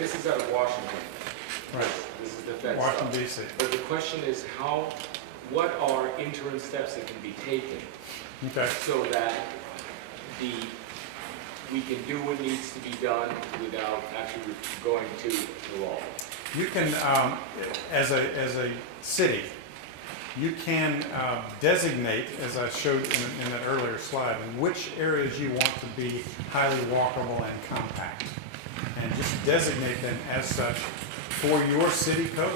This is out of Washington. Right. This is the Fed Washington, stuff. D.C. But the question is what are interim steps that can be taken Okay. so that we can do what needs to be done without actually going to the law? You can, as a city, you can designate, as I showed in that earlier slide, which areas you want to be highly walkable and compact, and just designate them as such for your city code.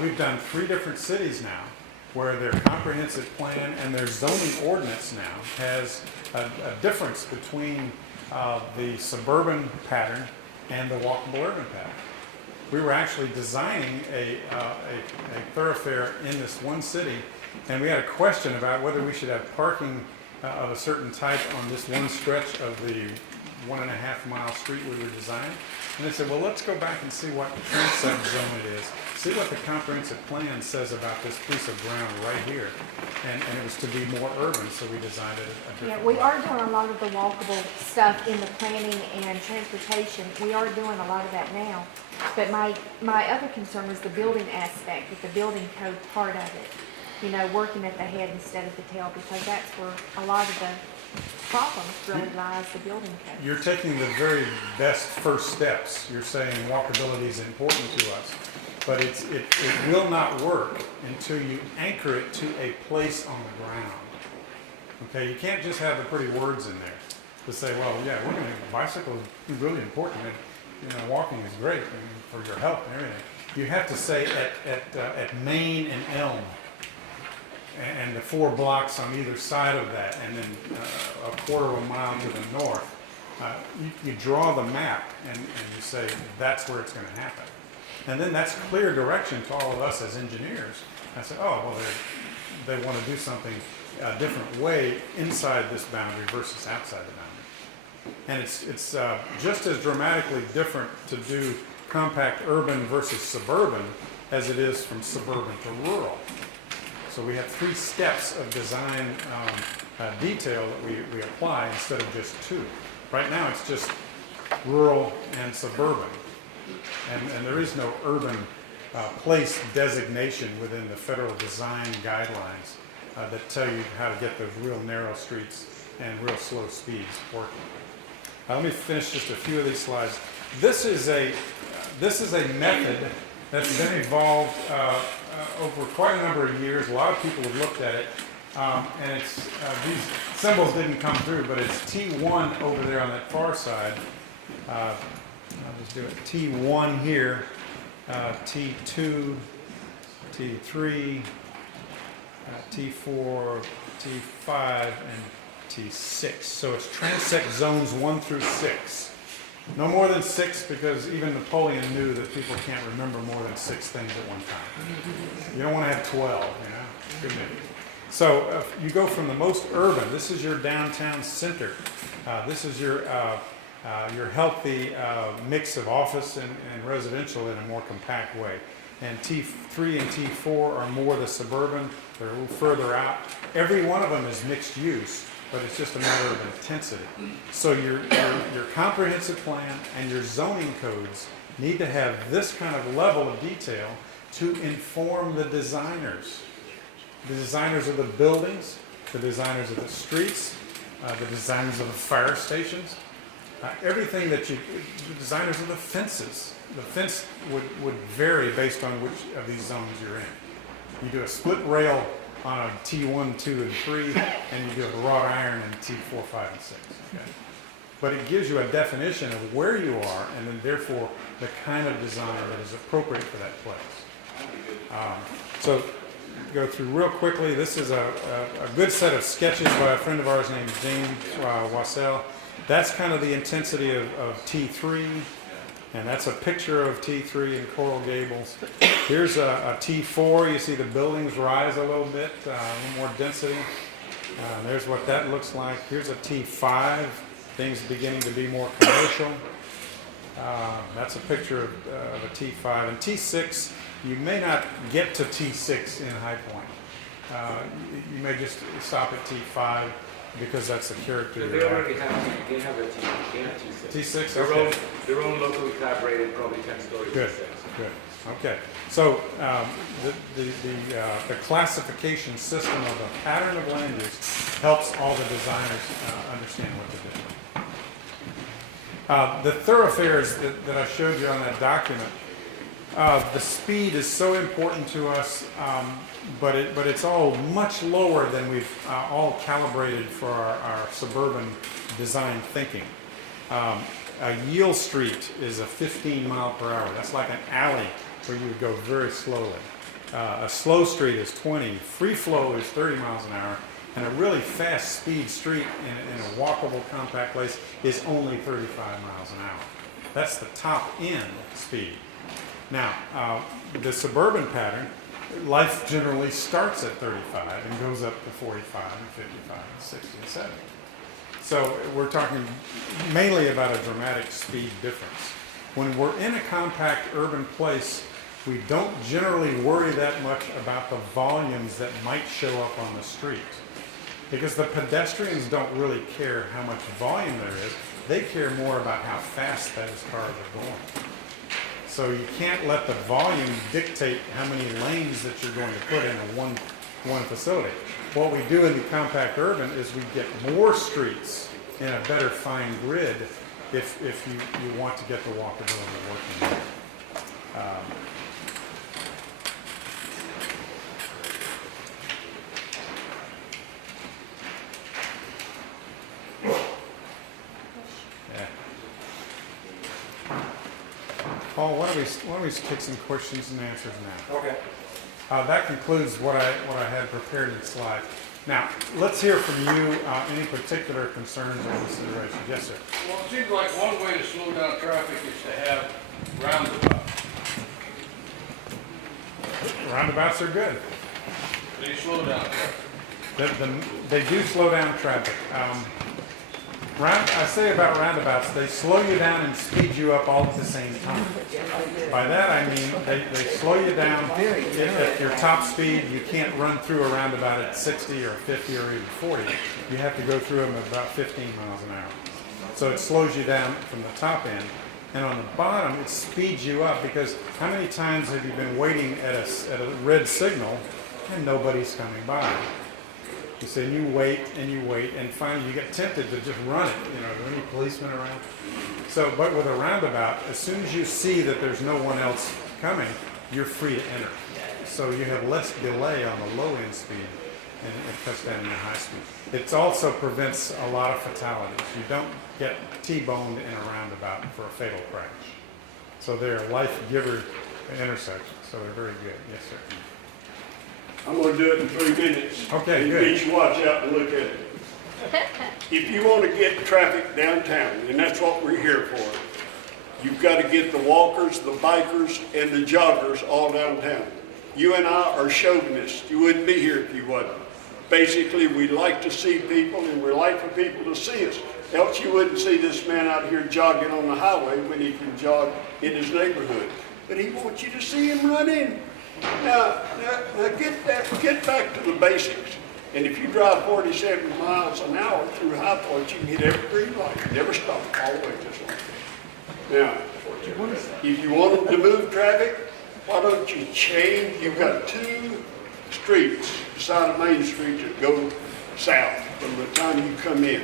We've done 3 different cities now where their comprehensive plan and their zoning ordinance now has a difference between the suburban pattern and the walkable urban pattern. We were actually designing a thoroughfare in this one city, and we had a question about whether we should have parking of a certain type on this one stretch of the 1.5 mile street we were designing. And they said, well, let's go back and see what the transect zone it is, see what the comprehensive plan says about this piece of ground right here. And it was to be more urban, so we designed it a different Yeah, we way. are doing a lot of the walkable stuff in the planning and transportation. We are doing a lot of that now. But my other concern was the building aspect, with the building code part of it. You know, working at the head instead of the tail, because that's where a lot of the problems really lies, the building code. You're taking the very best first steps. You're saying walkability is important to us. But it will not work until you anchor it to a place on the ground. Okay, you can't just have the pretty words in there to say, well, yeah, we're going to, bicycle is really important, and you know, walking is great for your health and everything. You have to say at Main and Elm, and the 4 blocks on either side of that, and then a quarter of a mile to the north. You draw the map and you say that's where it's going to happen. And then that's clear direction to all of us as engineers. I say, oh, well, they want to do something a different way inside this boundary versus outside the boundary. And it's just as dramatically different to do compact urban versus suburban as it is from suburban to rural. So we have 3 steps of design detail that we apply instead of just 2. Right now it's just rural and suburban. And there is no urban place designation within the federal design guidelines that tell you how to get those real narrow streets and real slow speeds working. Let me finish just a few of these slides. This is a method that's been evolved over quite a number of years. A lot of people have looked at it, and it's these symbols didn't come through, but it's T1 over there on that far side. I'll just do it. T1 here, T2, T3, T4, T5, and T6. So it's transect zones 1 through 6. No more than 6, because even Napoleon knew that people can't remember more than 6 things at one time. You don't want to have 12, you know? Good news. So you go from the most urban. This is your downtown center. This is your healthy mix of office and residential in a more compact way. And T3 and T4 are more the suburban. They're a little further out. Every one of them is mixed use, but it's just a matter of intensity. So your comprehensive plan and your zoning codes need to have this kind of level of detail to inform the designers. The designers of the buildings, the designers of the streets, the designers of the fire stations, everything that the designers of the fences. The fence would vary based on which of these zones you're in. You do a split rail on a T1, 2, and 3, and you do a wrought iron in T4, 5, and 6. Okay? But it gives you a definition of where you are, and then therefore the kind of design that is appropriate for that place. So go through real quickly. This is a good set of sketches by a friend of ours named James Wassell. That's kind of the intensity of T3, and that's a picture of T3 in Coral Gables. Here's a T4. You see the buildings rise a little bit, a little more density. There's what that looks like. Here's a T5, things beginning to be more commercial. That's a picture of a T5. And T6, you may not get to T6 in High Point. You may just stop at T5. because that's the character They you're already after. have, they have a they have T6. T6, Their own, okay. their own locally collaborated, probably 10-story Good, T6. good, okay. So, the classification system of a pattern of land use helps all the designers understand what to do. The thoroughfares that I showed you on that document, the speed is so important to us, but it's all much lower than we've all calibrated for our suburban design thinking. A yield street is a 15 mile per hour. That's like an alley where you would go very slowly. A slow street is 20. Free flow is 30 miles an hour. And a really fast speed street in a walkable compact place is only 35 miles an hour. That's the top end speed. Now, the suburban pattern, life generally starts at 35 and goes up to 45 and 55 and 60 and 70. So we're talking mainly about a dramatic speed difference. When we're in a compact urban place, we don't generally worry that much about the volumes that might show up on the street. Because the pedestrians don't really care how much volume there is. They care more about how fast those cars are going. So you can't let the volume dictate how many lanes that you're going to put in a one facility. What we do in the compact urban is we get more streets in a better fine grid if you want to get the walkability working. Paul, why don't we take some questions and answers now? Okay. That concludes what I had prepared in the slide. Now, let's hear from you, any particular concerns or considerations. Yes, sir. Well, it seems like one way to slow down traffic is to have roundabouts. Roundabouts are good. They slow down traffic. They do slow down traffic. I say about roundabouts, they slow you down and speed you up all at the same time. By that I mean they slow you down. At your top speed, you can't run through a roundabout at 60 or 50 or even 40. You have to go through them at about 15 miles an hour. So it slows you down from the top end. And on the bottom, it speeds you up because how many times have you been waiting at a red signal and nobody's coming by? You say you wait, and finally you get tempted to just run it. You know, are there any policemen around? So, but with a roundabout, as soon as you see that there's no one else coming, you're free to enter. So you have less delay on the low end speed, and it cuts down your high speed. It also prevents a lot of fatalities. You don't get T-boned in a roundabout for a fatal crash. So they're life-giver intersections. So they're very good. Yes, sir. I'm gonna do it in 3 minutes. Okay, You good. each watch out and look at it. If you wanna get traffic downtown, and that's what we're here for, you've gotta get the walkers, the bikers, and the joggers all downtown. You and I are chauvinists. You wouldn't be here if you wasn't. Basically, we like to see people, and we like for people to see us. Else you wouldn't see this man out here jogging on the highway when he can jog in his neighborhood. But he wants you to see him running. Now get back to the basics. And if you drive 47 miles an hour through High Point, you can hit every green light. Never stop all the way this way. Now, if you want them to move traffic, why don't you change? You've got 2 streets beside of Main Street that go south from the time you come in.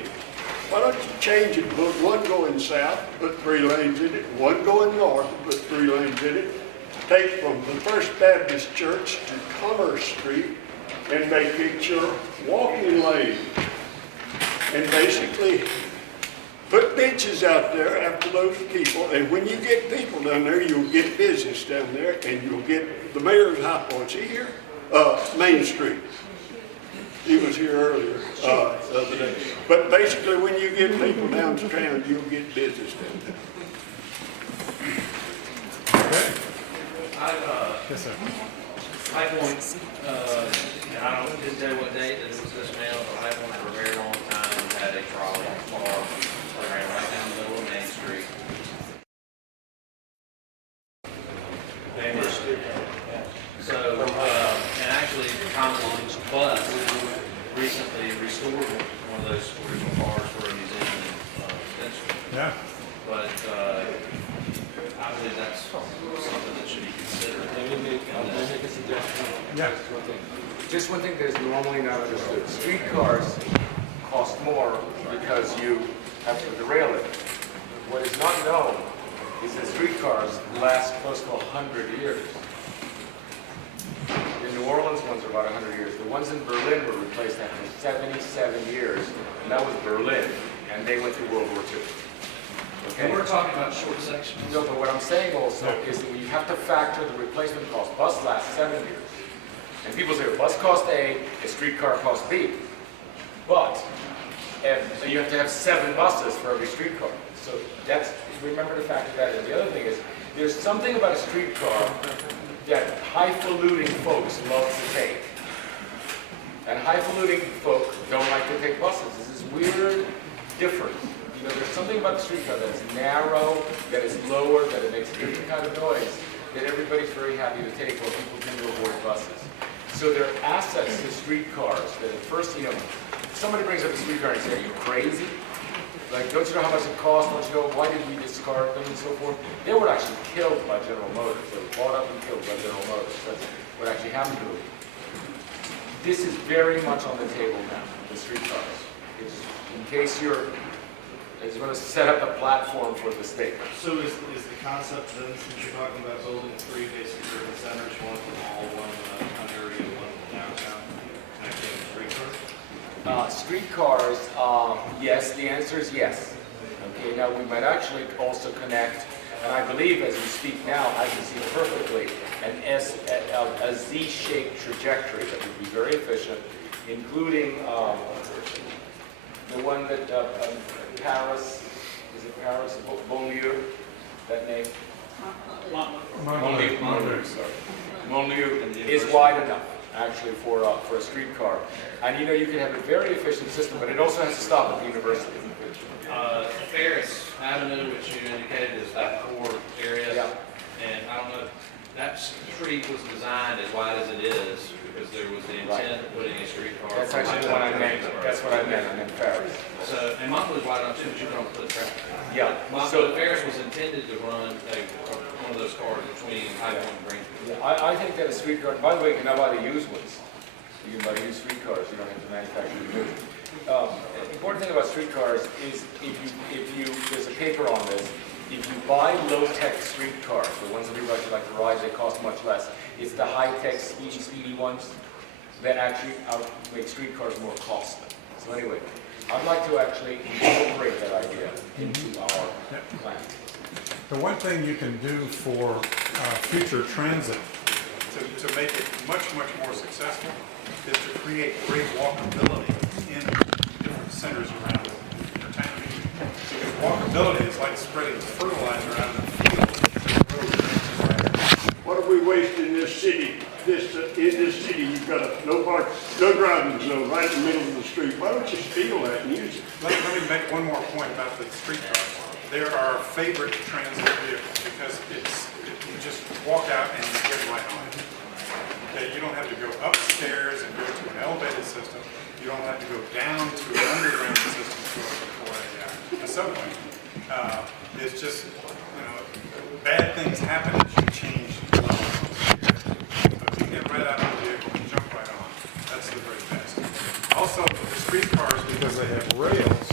Why don't you change it? Put one going south, put 3 lanes in it, one going north, put 3 lanes in it. Take from the First Baptist Church to Commerce Street and make it your walking lane. And basically put benches out there after those people, and when you get people down there, you'll get business down there, and you'll get the mayor's High Point. See here? Main Street. He was here earlier the other day. But basically, when you get people downtown, you'll get business downtown. Okay. Yes, sir. High Point, and I didn't tell you what date that it was this mail, but High Point for a very long time had a trolley car that ran right down the middle of Main Street. So, and actually, Common Bus recently restored one of those I believe that's something that should be considered. Let me make a suggestion. Yeah. Just one thing that is normally not understood. Streetcars cost more because you have to derail it. What is not known is that streetcars last close to 100 years. The New Orleans ones are about 100 years. The ones in Berlin were replaced after 77 years, and that was Berlin, and they went through World War II. Okay? And we're talking about short sections. No, but what I'm saying also is that you have to factor the replacement cost. Bus lasts 7 years. And people say, a bus costs A, a streetcar costs B. But you have to have 7 buses for every streetcar. So that's, remember to factor that in. The other thing is, there's something about a streetcar that highfalutin folks love to take. And highfalutin folk don't like to take buses. This is weird difference. You know, there's something about the streetcar that's narrow, that is lower, that it makes a different kind of noise, that everybody's very happy to take while people tend to avoid buses. So there are assets to streetcars that at first, you know, somebody brings up a streetcar and says, are you crazy? Like, don't you know how much it costs? Don't you know, why did we discard them and so forth? They were actually killed by General Motors. They were bought up and killed by General Motors. That's what actually happened to them. This is very much on the table now, the streetcars. It's, in case you're going to set up a platform for the state. So is the concept then, since you're talking about building 3 basic urban centers, one for the mall, one in the area, one in the downtown, connecting streetcars? Streetcars, yes, the answer is yes. Okay, now we might actually also connect, and I believe as we speak now, I can see perfectly a Z-shaped trajectory that would be very efficient, including the one that Paris, is it Paris? Bonlieu, that name? Monlieu, sorry. Monlieu is wide enough, actually, for a streetcar. And you know, you can have a very efficient system, but it also has to stop at the university. Ferris Avenue, which you indicated is that core area. Yeah. And I don't know, that street was designed as wide as it is because there was the intent of putting a streetcar. That's actually what I meant. That's what I meant. I meant Paris. So, and Montclair was wide enough too, but you don't put traffic. Yeah. So Ferris was intended to run one of those cars between High Point and Greenfield. I think that a streetcar, by the way, you can now buy the used ones. You can buy used streetcars, you don't have to manufacture the new. The important thing about streetcars is there's a paper on this, if you buy low-tech streetcars, the ones that people actually like to ride, they cost much less. It's the high-tech, speedy ones that actually make streetcars more costly. So anyway, I'd like to actually incorporate that idea into our plan. The one thing you can do for future transit to make it much more successful is to create great walkability in different centers around your town. Because walkability is like spreading fertilizer out in the field. What are we wasting in this city? In this city, you've got no driving zone right in the middle of the street. Why don't you steal that and use it? Let me make one more point about the streetcars. They're our favorite transit vehicle because you just walk out and you get right on it. Okay, you don't have to go upstairs and go to an elevated system. You don't have to go down to an underground system for a subway. It's just, you know, bad things happen as you change levels. But you get right out of the vehicle and jump right on. That's the very best. Also, the streetcars, because they have rails,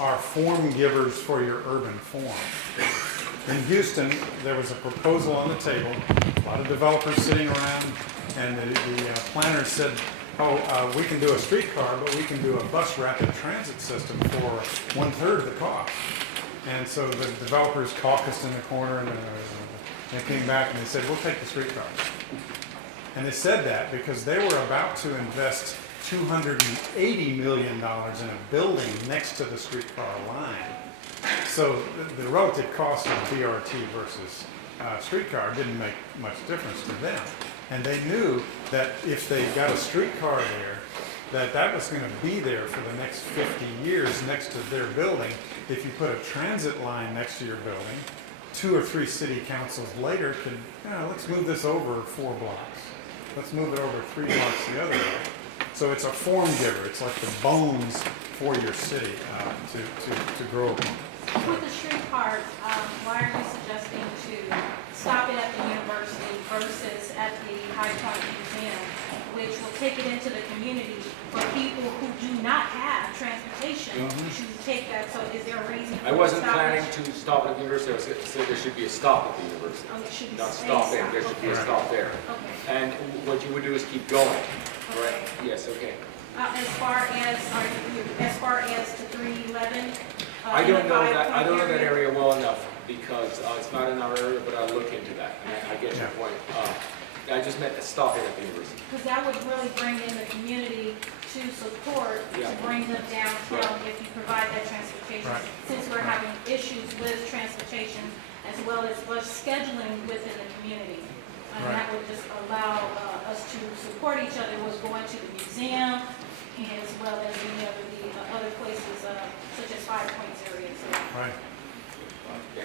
are form givers for your urban form. In Houston, there was a proposal on the table, a lot of developers sitting around, and the planner said, we can do a streetcar, but we can do a bus rapid transit system for 1/3 the cost. And so the developers caucused in the corner and they came back and they said, we'll take the streetcar. And they said that because they were about to invest $280 million in a building next to the streetcar line. So the relative cost of BRT versus streetcar didn't make much difference to them. And they knew that if they got a streetcar there, that was going to be there for the next 50 years next to their building. If you put a transit line next to your building, 2 or 3 city councils later could, let's move this over 4 blocks. Let's move it over 3 blocks the other way. So it's a form giver. It's like the bones for your city to grow upon. With the streetcars, why are you suggesting to Five Point Museum, which will take it into the community for people who do not have transportation to take that. So is there a reason? I wasn't planning to stop at the university, I said there should be a stop at the university. Oh, it should be Not a stopping, stop. there should be a Okay. stop there. Okay. And what you would do is keep going, right? Okay. Yes, okay. As far as to 311? I don't know that area well enough because it's not in our area, but I'll look into that. And I get your Yeah. point. I just meant to stop it at the university. Because that would really bring in the community to support, Yeah. to bring them downtown if you provide that transportation. Right. Since we're having issues with transportation as well as scheduling within the community. And Right. that would just allow us to support each other with going to the museum and as well as any of the other places such as Five Points area. So Right.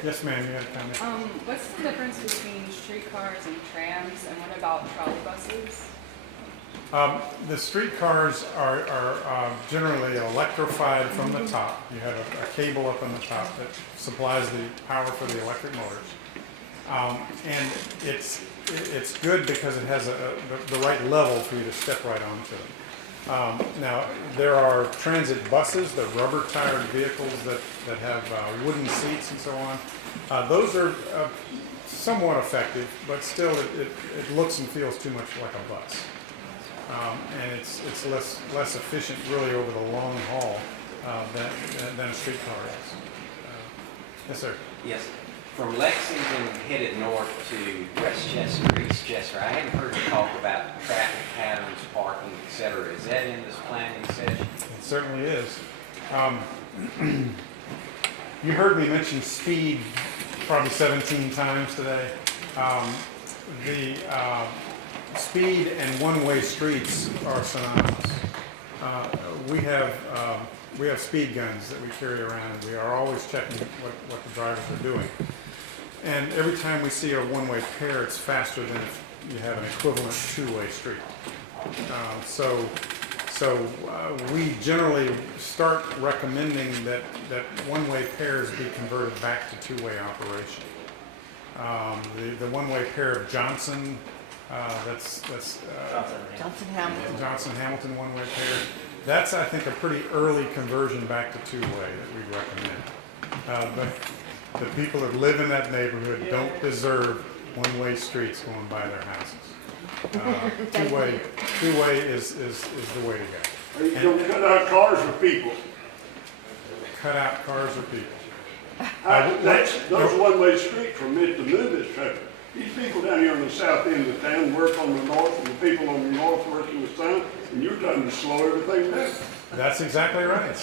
Yes, ma'am, you had a comment? What's the difference between streetcars and trams, and what about trolley buses? The streetcars are generally electrified from the top. You have a cable up on the top that supplies the power for the electric motors. And it's good because it has the right level for you to step right onto it. Now, there are transit buses, the rubber-tired vehicles that have wooden seats and so on. Those are somewhat effective, but still it looks and feels too much like a bus. And it's less efficient really over the long haul than a streetcar is. Yes, sir. Yes. From Lexington headed north to Westchester, East Chester, I hadn't heard you talk about traffic patterns, parking, et cetera. Is that in this planning session? It certainly is. You heard me mention speed probably 17 times today. The speed and one-way streets are synonymous. We have speed guns that we carry around. We are always checking what the drivers are doing. And every time we see a one-way pair, it's faster than if you have an equivalent two-way street. So we generally start recommending that one-way pairs be converted back to two-way operation. The one-way pair of Johnson, that's Johnson Hamilton one-way pair. That's, I think, a pretty early conversion back to two-way that we recommend. But the people that live in that neighborhood don't deserve one-way streets going by their houses. Two-way is the way to go. Are you gonna cut out cars or people? Cut out cars or people. Those one-way streets from it to move this traffic. These people down here on the south end of town work on the north, and the people on the north work in the south, and you're trying to slow everything down. That's exactly right.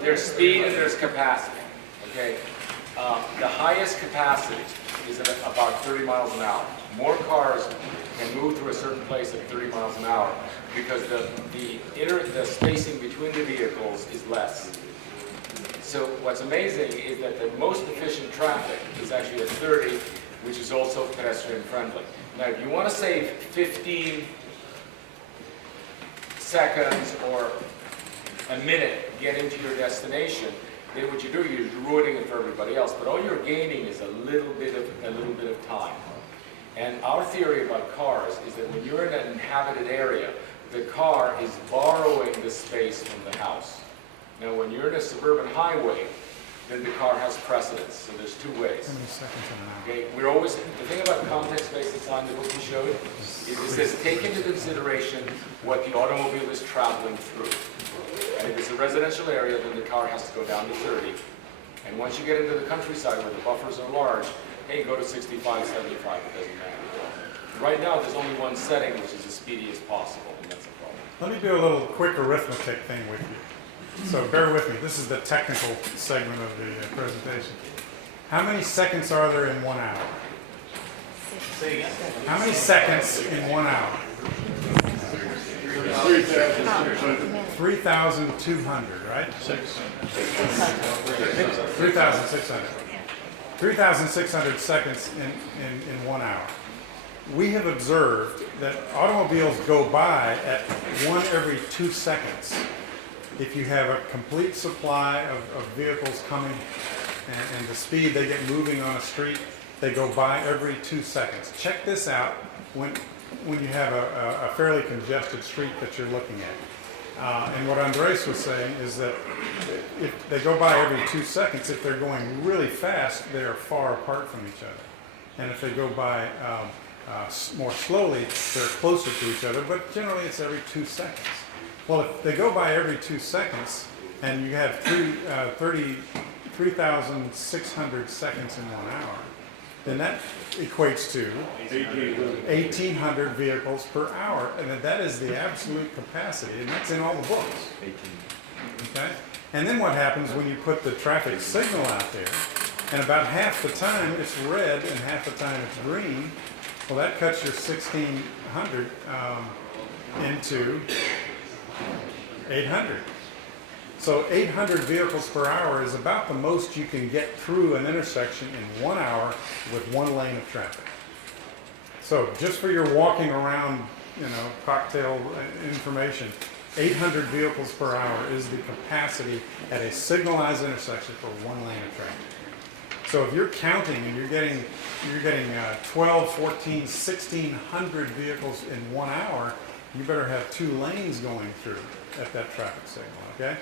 There's speed and there's capacity, okay? The highest capacity is at about 30 miles an hour. More cars can move through a certain place at 30 miles an hour because the spacing between the vehicles is less. So what's amazing is that the most efficient traffic is actually at 30, which is also pedestrian friendly. Now, if you want to save 15 seconds or a minute getting to your destination, then what you do, you're ruining it for everybody else. But all you're gaining is a little bit of time. And our theory about cars is that when you're in an inhabited area, the car is borrowing the space from the house. Now, when you're in a suburban highway, then the car has precedence. So there's two ways. How many seconds in an hour? Okay, the thing about context-based design, the book we showed, is it says take into consideration what the automobile is traveling through. And if it's a residential area, then the car has to go down to 30. And once you get into the countryside where the buffers are large, hey, go to 65, 75, it doesn't matter. Right now, there's only one setting, which is as speedy as possible, and that's a problem. Let me do a little quick arithmetic thing with you. So bear with me. This is the technical segment of the presentation. How many seconds are there in 1 hour? How many seconds in 1 hour? 3,200, right? 3,600. 3,600 seconds in 1 hour. We have observed that automobiles go by at 1 every 2 seconds. If you have a complete supply of vehicles coming and the speed they get moving on a street, they go by every 2 seconds. Check this out when you have a fairly congested street that you're looking at. And what Andres was saying is that if they go by every 2 seconds, if they're going really fast, they are far apart from each other. And if they go by more slowly, they're closer to each other, but generally it's every 2 seconds. Well, if they go by every 2 seconds, and you have 3,600 seconds in 1 hour, then that equates to 1,800 vehicles per hour, and that is the absolute capacity, and that's in all the books. Okay? And then what happens when you put the traffic signal out there, and about half the time it's red and half the time it's green, well, that cuts your 1,600 into 800. So 800 vehicles per hour is about the most you can get through an intersection in 1 hour with 1 lane of traffic. So just for your walking around, cocktail information, 800 vehicles per hour is the capacity at a signalized intersection for 1 lane of traffic. So if you're counting and you're getting 12, 14, 1,600 vehicles in 1 hour, you better have 2 lanes going through at that traffic signal, okay?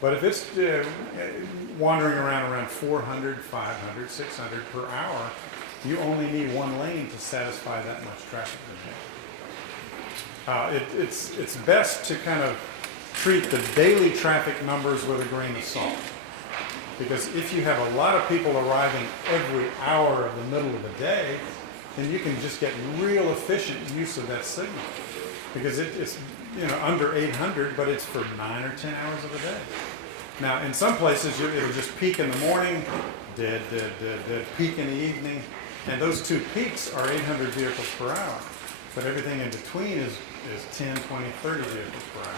But if it's wandering around 400, 500, 600 per hour, you only need 1 lane to satisfy that much traffic. It's best to kind of treat the daily traffic numbers with a grain of salt. Because if you have a lot of people arriving every hour of the middle of the day, then you can just get real efficient use of that signal. Because it's under 800, but it's for 9 or 10 hours of a day. Now, in some places, it'll just peak in the morning, dead, peak in the evening, and those 2 peaks are 800 vehicles per hour. But everything in between is 10, 20, 30 vehicles per hour.